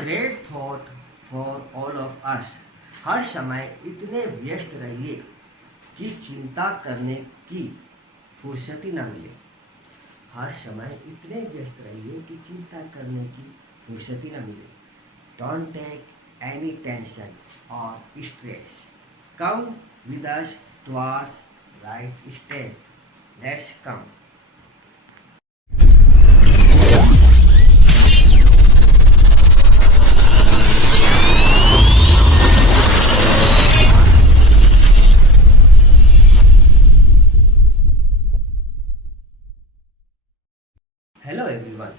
Great thought for all of us. हर समय इतने व्यस्त रहिए कि चिंता करने की फुर्सत ही ना मिले। हर समय इतने व्यस्त रहिए कि चिंता करने की फुर्सत ही ना मिले। डोंट टेक एनी टेंशन और stress. Come with us towards right step. Let's come. Hello everyone.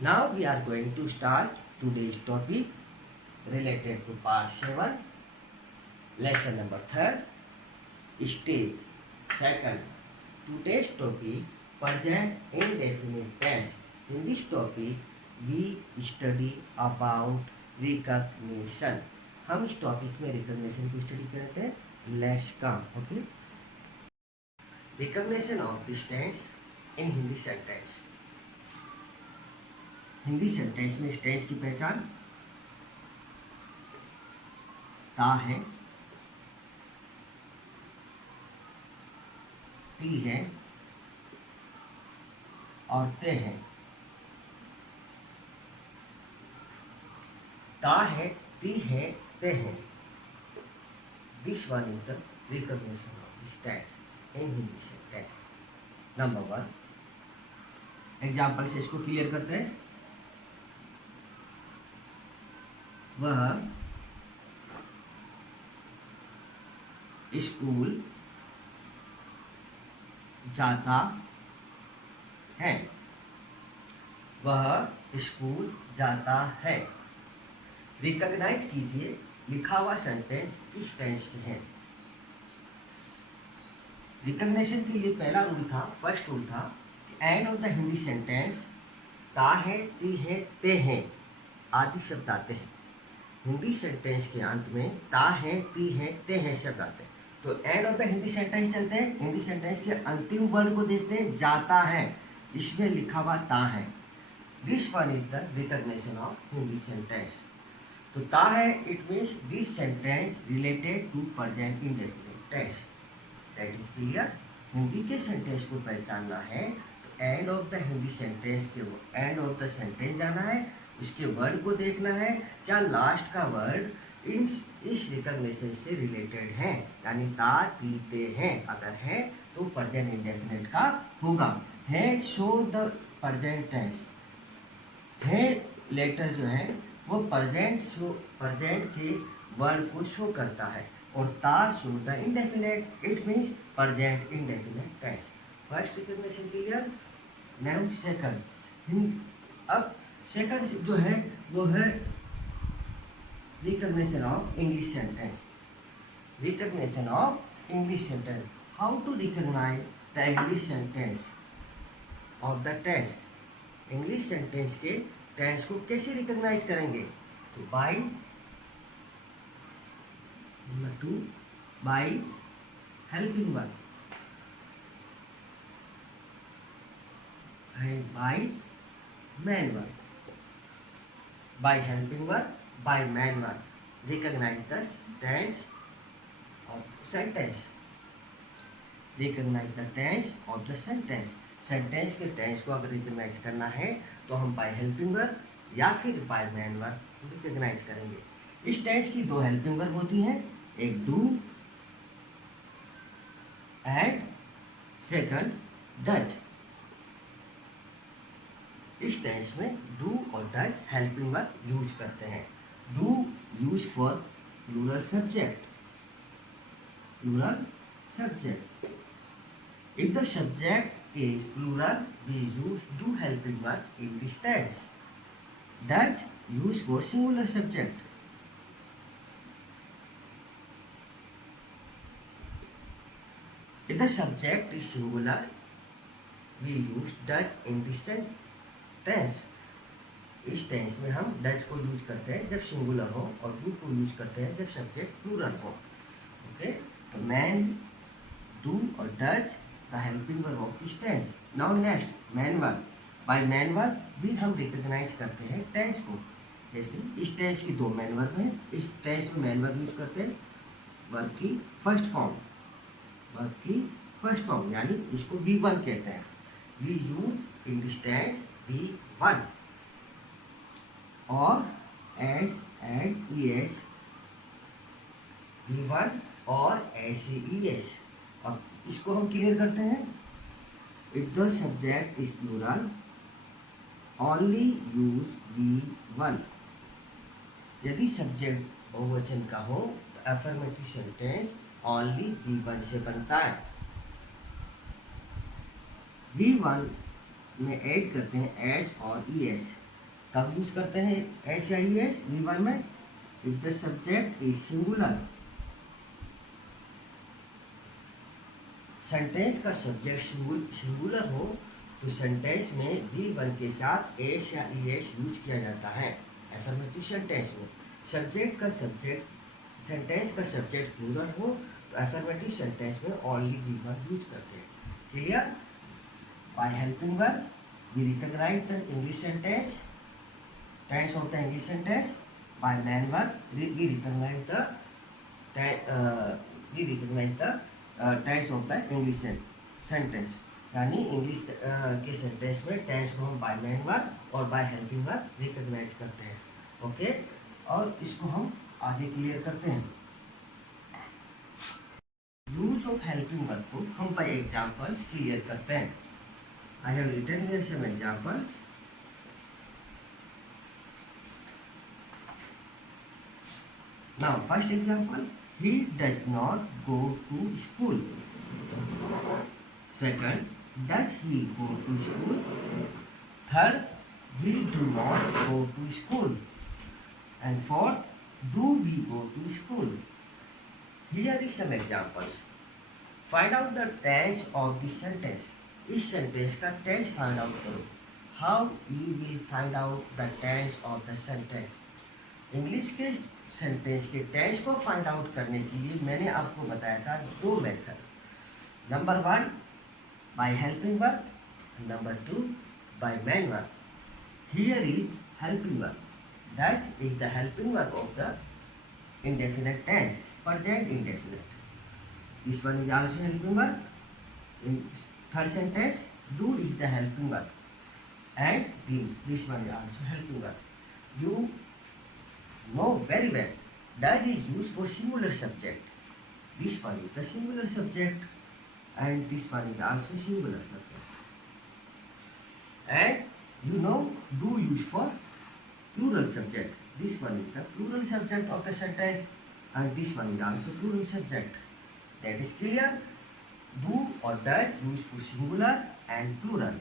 Now we are going to start today's topic related to part 7, lesson number 3, stage. Second, today's topic present indefinite tense. In this topic we study about recognition. हम इस topic में recognition को study करते हैं। Let's come. Okay, recognition of this tense in Hindi sentence. Hindi sentence में इस tense की पहचान ता है, ती है और ते है। ता है, ती है, ते है। This one is the recognition of this tense in Hindi sentence. Number 1 example से इसको क्लियर करते हैं। वह स्कूल जाता है। वह स्कूल जाता है। रिकॉग्नाइज कीजिए लिखा हुआ सेंटेंस किस टेंस में है। रिकग्निशन के लिए पहला रूल था, फर्स्ट रूल था कि and of the Hindi sentence ता है, ती है, ते हैं आदि शब्द आते हैं। हिंदी सेंटेंस के अंत में ता है, ती है, ते हैं शब्द आते हैं। तो end of the Hindi sentence चलते हैं। हिंदी सेंटेंस के अंतिम वर्ड को देखते हैं, जाता है। इसमें लिखा हुआ ता है। This one is the recognition of Hindi sentence. तो ता है, it means this sentence related to present indefinite tense. That is clear. Hindi के सेंटेंस को पहचानना है तो end of the Hindi sentence के एंड ऑफ द सेंटेंस जाना है, उसके वर्ड को देखना है, क्या लास्ट का वर्ड इस रिकग्निशन से रिलेटेड है, यानी ता, ती, ते हैं। अगर है तो प्रेजेंट इंडेफिनिट का होगा। है शो द प्रेजेंट टेंस। है लेटर जो है वो प्रेजेंट के वर्ड को शो करता है। और ता show the indefinite, it means present indefinite tense. First recognition clear. Now second. अब सेकंड जो है वो है recognition of English sentence. Recognition of English sentence. How to recognize the English sentence of the tense. English sentence के tense को कैसे recognize करेंगे। तो by number 2 by helping verb and by main verb. By helping verb, by main verb recognize the tense of sentence. Recognise the tense of the sentence. Sentence के tense को अगर recognise करना है तो हम बाय हेल्पिंग वर्ब या फिर bye main verb recognise करेंगे। इस टेंस की 2 हेल्पिंग वर्ब होती हैं, एक डू एंड सेकंड डज। इस टेंस में डू और डज हेल्पिंग वर्ब यूज करते हैं। Do use for plural subject. Plural subject. If the subject is plural, we use do helping verb in this tense. Does use for singular subject. If the subject is singular, we use does in this tense. इस tense में हम does को use करते हैं जब singular हो और do को यूज करते हैं जब सब्जेक्ट प्लूरल हो। ओके, तो मैन, डू और does the helping verb of this tense. Now next man verb. By man verb भी हम रिकॉग्नाइज करते हैं टेंस को। जैसे इस टेंस की दो मेन वर्ब हैं, इस टेंस में मेन वर्ब यूज करते हैं वर्ब की फर्स्ट फॉर्म, वर्ब की फर्स्ट फॉर्म, यानी इसको V1 कहते हैं। We use in this tense V1 और S and E S, V1 और SES। अब इसको हम क्लियर करते हैं। If the subject is plural only use V1। यदि सब्जेक्ट बहुवचन का हो तो अफर्मेटिव सेंटेंस ओनली V1 से बनता है। V1 में ऐड करते हैं एस और ES। कब यूज करते हैं एस या ES V1 में? If the subject is singular, sentence का सब्जेक्ट सिंगुलर हो तो सेंटेंस में V1 के साथ एस या ES यूज किया जाता है। अफर्मेटिव सेंटेंस में सेंटेंस का सब्जेक्ट प्लूरल हो तो अफर्मेटिव सेंटेंस में ओनली V1 यूज करते हैं। Clear? By helping verb we recognize the English sentence, tense होता है English sentence. By main verb we recognize the tense होता है इंग्लिश सेंटेंस, यानी इंग्लिश के सेंटेंस में टेंस को हम बाय मैन वर्ब और बाय हेल्पिंग वर्ब रिकॉग्नाइज करते हैं। ओके, और इसको हम आगे क्लियर करते हैं। यूज ऑफ हेल्पिंग वर्ब को हम बाय एग्जांपल्स क्लियर करते हैं। I have written here some examples. Now first example, he does not go to school. Second, does he go to school? Third, we do not go to school. And fourth, do we go to school? Here is some examples. Find out the tense of the sentence. इस sentence का tense find out करो. How you will find out the tense of the sentence? English के sentence के tense को find out करने के लिए मैंने आपको बताया था दो method. Number 1 bye helping verb, number 2 bye main verb. Here is helping verb, that is the helping verb of the indefinite tense, present indefinite. This one is also helping verb. In third sentence, do is the helping verb, and this one is also helping verb. You know very well, does is used for singular subject. This one is the singular subject, and this one is also singular subject. And you know, do used for plural subject. This one is the plural subject of the sentence, and this one is also plural subject. That is clear? Do or does used for singular and plural.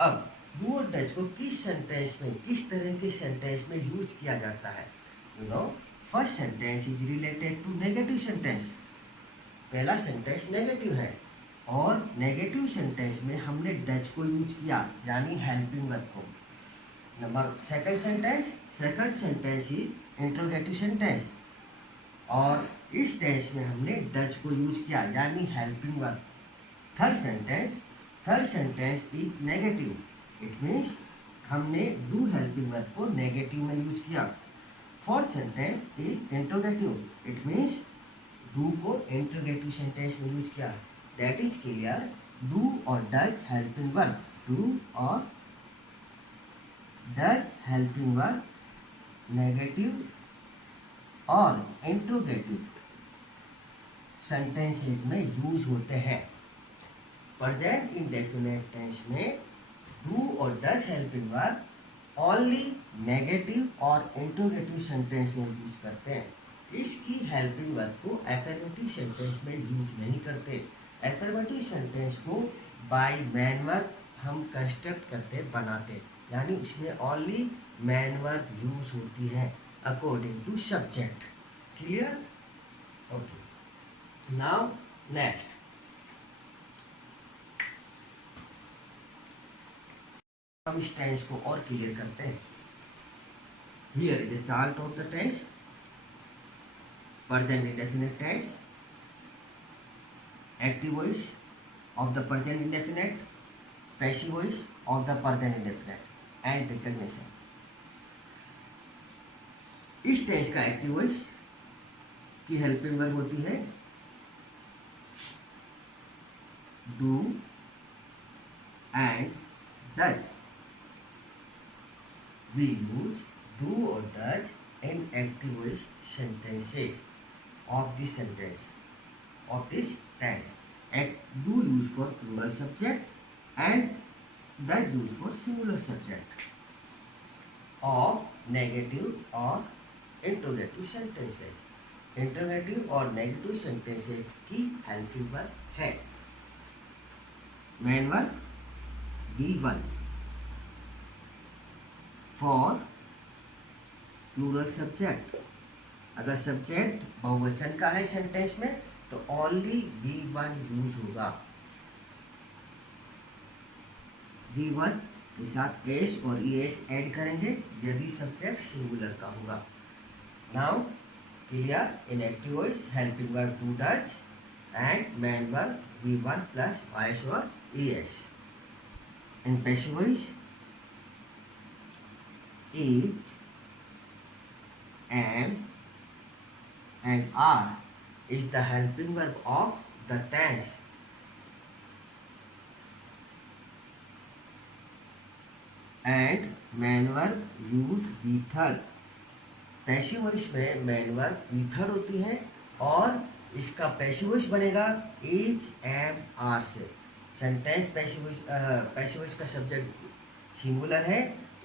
अब do और does को किस sentence में, किस तरह के sentence में use किया जाता है? You know, first sentence is related to negative sentence. पहला सेंटेंस नेगेटिव है और नेगेटिव सेंटेंस में हमने डज को यूज किया, यानी हेल्पिंग वर्ब को। Number second sentence is interrogative sentence, और इस टेंस में हमने डज को यूज किया, यानी helping verb. Third sentence is negative, it means हमने डू हेल्पिंग वर्ब को नेगेटिव में यूज किया। Fourth sentence is interrogative, it means do को इंट्रोगेटिव सेंटेंस में यूज किया। That is clear? डू और डज हेल्पिंग वर्ब, डू और does helping verb negative और इंट्रोगेटिव सेंटेंसेज में यूज होते हैं। प्रेजेंट इंडेफिनिट टेंस में डू और does helping verb only negative और इंट्रोगेटिव सेंटेंस में यूज करते हैं। इसकी हेल्पिंग वर्ब को अफर्मेटिव सेंटेंस में यूज नहीं करते। अफर्मेटिव सेंटेंस को बाय मैन वर्ब हम कंस्ट्रक्ट करते, बनाते, यानी उसमें ओनली मैन वर्ब यूज होती है according to subject. Clear? Okay, now next हम इस टेंस को और क्लियर करते हैं। Here is the chart of the tense, present indefinite tense, active voice of the present indefinite, passive voice of the present indefinite, and recognition. इस tense का active voice की helping verb होती है do and does. We use do or does in active voice sentences of this sentence of this tense. Do use for plural subject and does use for singular subject of negative or interrogative sentences. Interrogative और negative sentences की helping verb है main verb V1 for plural subject. अगर subject बहुवचन का है sentence में तो only V1 use होगा। V1 के साथ एस और ES ऐड करेंगे यदि सब्जेक्ट सिंगुलर का होगा। Now clear in active voice helping verb do does and main verb V1 plus vice और ES। In passive voice is, am and are is the helping verb of the tense. And main verb use V3rd। Passive voice में main verb V3rd होती है और इसका passive voice बनेगा is, am, are से। Sentence passive voice का subject singular है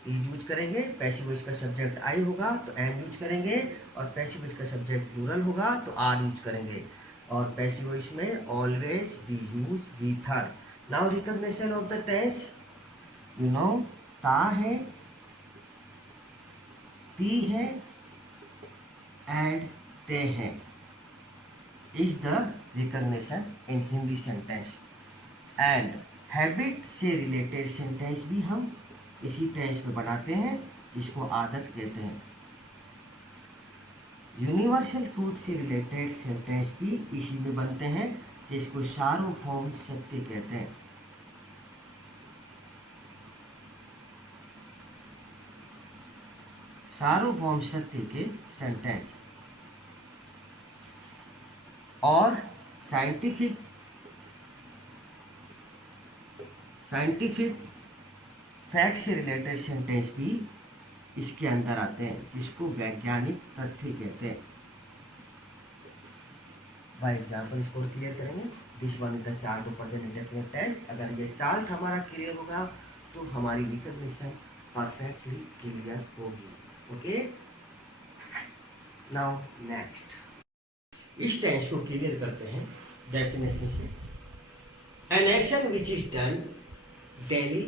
use करेंगे, पैसिव वॉइस का सब्जेक्ट आई होगा तो एम यूज करेंगे और पैसिव वॉइस का सब्जेक्ट प्लूरल होगा तो आर यूज करेंगे और पैसिव वॉइस में always we use V3rd। Now recognition of the tense you know ता है, ती है एंड ते हैं is the recognition in Hindi sentence. And habit से रिलेटेड सेंटेंस भी हम इसी टेंस में बनाते हैं जिसको आदत कहते हैं। यूनिवर्सल ट्रूथ से रिलेटेड सेंटेंस भी इसी में बनते हैं जिसको सार्वभौम सत्य कहते हैं। सार्वभौम सत्य के सेंटेंस और साइंटिफिक फैक्ट से रिलेटेड सेंटेंस भी इसके अंदर आते हैं जिसको वैज्ञानिक तथ्य कहते हैं। बाय एग्जाम्पल इसको क्लियर करेंगे। This one is the chart of present indefinite tense. अगर ये चार्ट हमारा क्लियर होगा तो हमारी रिकॉग्निशन परफेक्टली क्लियर होगी। ओके, नाउ नेक्स्ट इस टेंस को क्लियर करते हैं डेफिनेशन से। An action which is done daily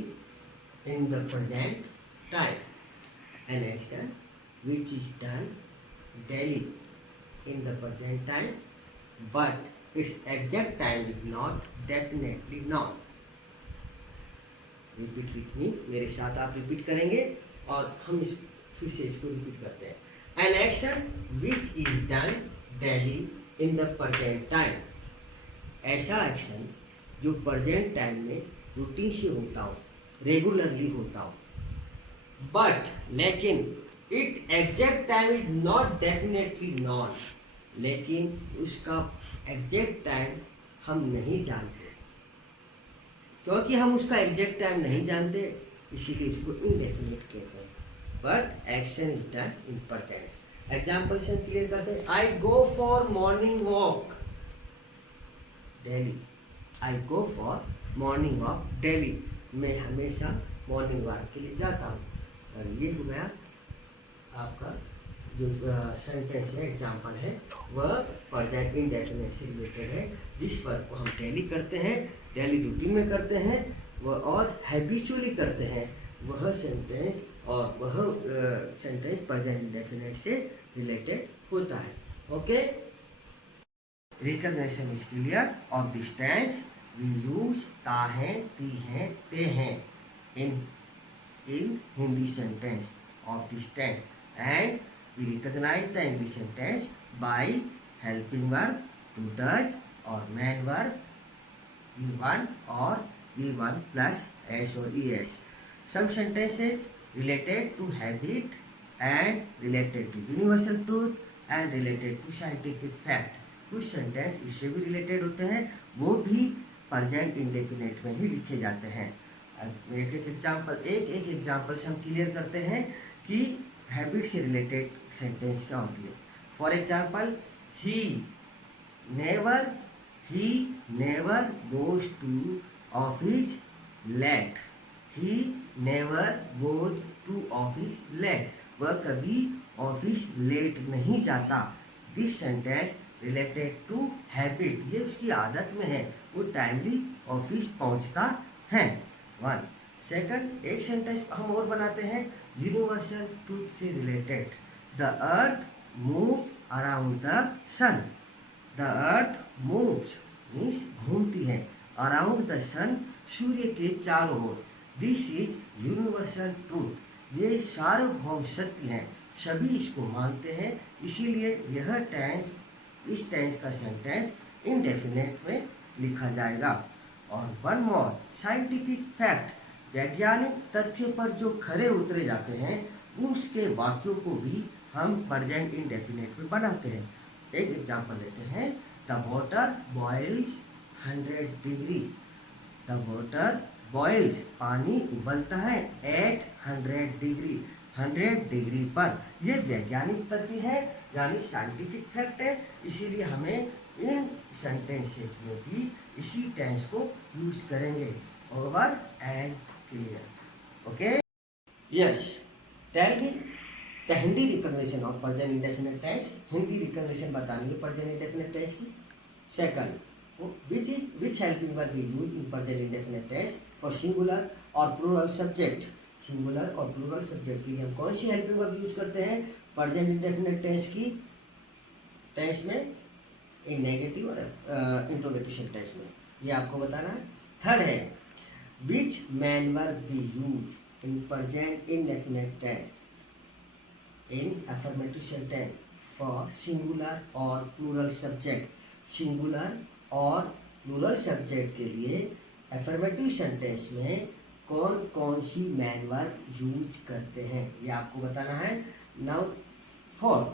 in the present time, an action which is done daily in the present time but its exact time is not definitely known। Repeat with me, मेरे साथ आप repeat करेंगे और हम इस फिर से इसको रिपीट करते हैं। N action which is done daily in the present time, ऐसा एक्शन जो प्रेजेंट टाइम में रूटीन से होता हो, रेगुलरली होता हो, बट लेकिन it exact time is not definitely non, लेकिन उसका एग्जैक्ट टाइम हम नहीं जानते। क्योंकि हम उसका एग्जैक्ट टाइम नहीं जानते इसीलिए उसको इनडेफिनेट कहते हैं। But action is done in present. Example से क्लियर करते हैं। I go for morning walk daily. I go for morning walk daily, मैं हमेशा मॉर्निंग वॉक के लिए जाता हूँ। और ये हो गया आपका जो सेंटेंस है, एग्जाम्पल है, वह प्रेजेंट इंडेफिनिट से रिलेटेड है। जिस वर्ब को हम डेली करते हैं, डेली रूटीन में करते हैं वह और हैबिचुअली करते हैं, वह सेंटेंस और वह सेंटेंस प्रेजेंट इंडेफिनिट से रिलेटेड होता है। Okay, recognition is clear of this tense. We use ता है, ती है, ते हैं in Hindi sentence of this tense, and we recognize the English sentence by helping verb to does or main verb V1 or V1 plus S or ES. Some sentences related to habit and related to universal truth and related to scientific fact. कुछ sentence इससे भी related होते हैं, वो भी present indefinite में ही लिखे जाते हैं। एक एक एग्जाम्पल से हम क्लियर करते हैं कि हैबिट से रिलेटेड सेंटेंस क्या होती है। For example, he never goes to office late. He never goes to office late, वह कभी ऑफिस लेट नहीं जाता। This sentence related to habit, ये उसकी आदत में है, वो टाइमली ऑफिस पहुंचता है। वन सेकंड, एक सेंटेंस हम और बनाते हैं यूनिवर्सल ट्रूथ से related. The earth moves around the sun. The earth moves means घूमती है, अराउंड द सन सूर्य के चारों ओर। दिस इज यूनिवर्सल ट्रूथ, ये सार्वभौम सत्य है, सभी इसको मानते हैं, इसीलिए यह टेंस, इस टेंस का सेंटेंस इनडेफिनेट में लिखा जाएगा। और वन मोर, साइंटिफिक फैक्ट, वैज्ञानिक तथ्य पर जो खरे उतरे जाते हैं उसके वाक्यों को भी हम प्रेजेंट इंडेफिनेट में बनाते हैं। एक एग्जांपल लेते हैं, the water boils 100 degree. The water boils, पानी उबलता है, एट 100 डिग्री, 100 डिग्री पर। ये वैज्ञानिक तथ्य है, यानी साइंटिफिक फैक्ट है, इसीलिए हमें इन सेंटेंसेस में भी इसी टेंस को यूज करेंगे। Over and clear. Okay, yes, tell me the Hindi recognition of present indefinite tense. Hindi recognition बताएंगे प्रेजेंट इंडेफिनिट टेंस की। Second, which helping verb we use in present indefinite tense for singular और plural subject। Singular और plural subject के लिए हम कौन सी helping verb use करते हैं प्रेजेंट इंडेफिनिट टेंस की, टेंस में, इन नेगेटिव और इंट्रोगेटिव सेंटेंस में, ये आपको बताना है। थर्ड है, which main verb we use in present indefinite tense in affirmative sentence for singular और प्लूरल सब्जेक्ट। सिंगुलर और प्लूरल सब्जेक्ट के लिए अफर्मेटिव सेंटेंस में कौन कौन सी मैन वर्ब यूज करते हैं, ये आपको बताना है। नाउ फोर्थ,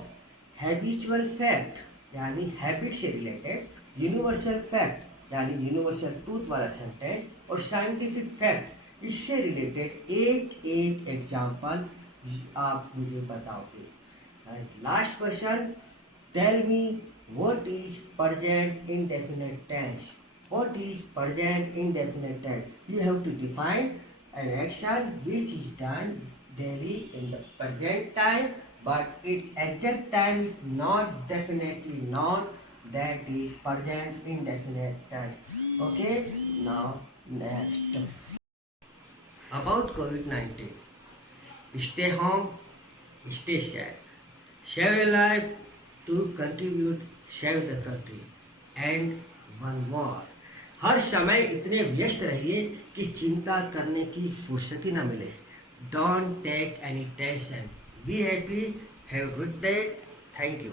हैबिचुअल फैक्ट यानी हैबिट से रिलेटेड, यूनिवर्सल फैक्ट यानी यूनिवर्सल ट्रूथ वाला सेंटेंस, और साइंटिफिक फैक्ट, इससे रिलेटेड एक एक एग्जाम्पल आप मुझे बताओगे। And last question, tell me what is present indefinite tense? What is present indefinite tense? You have to define an action which is done daily in the present time, but its exact time is not definitely known. That is present indefinite tense. Okay, now next. About COVID-19. Stay home, stay safe. Save a life to contribute save the country and one more. हर समय इतने व्यस्त रहिए कि चिंता करने की फुर्सत ही ना मिले। Don't take any tension, be happy, have good day, thank you.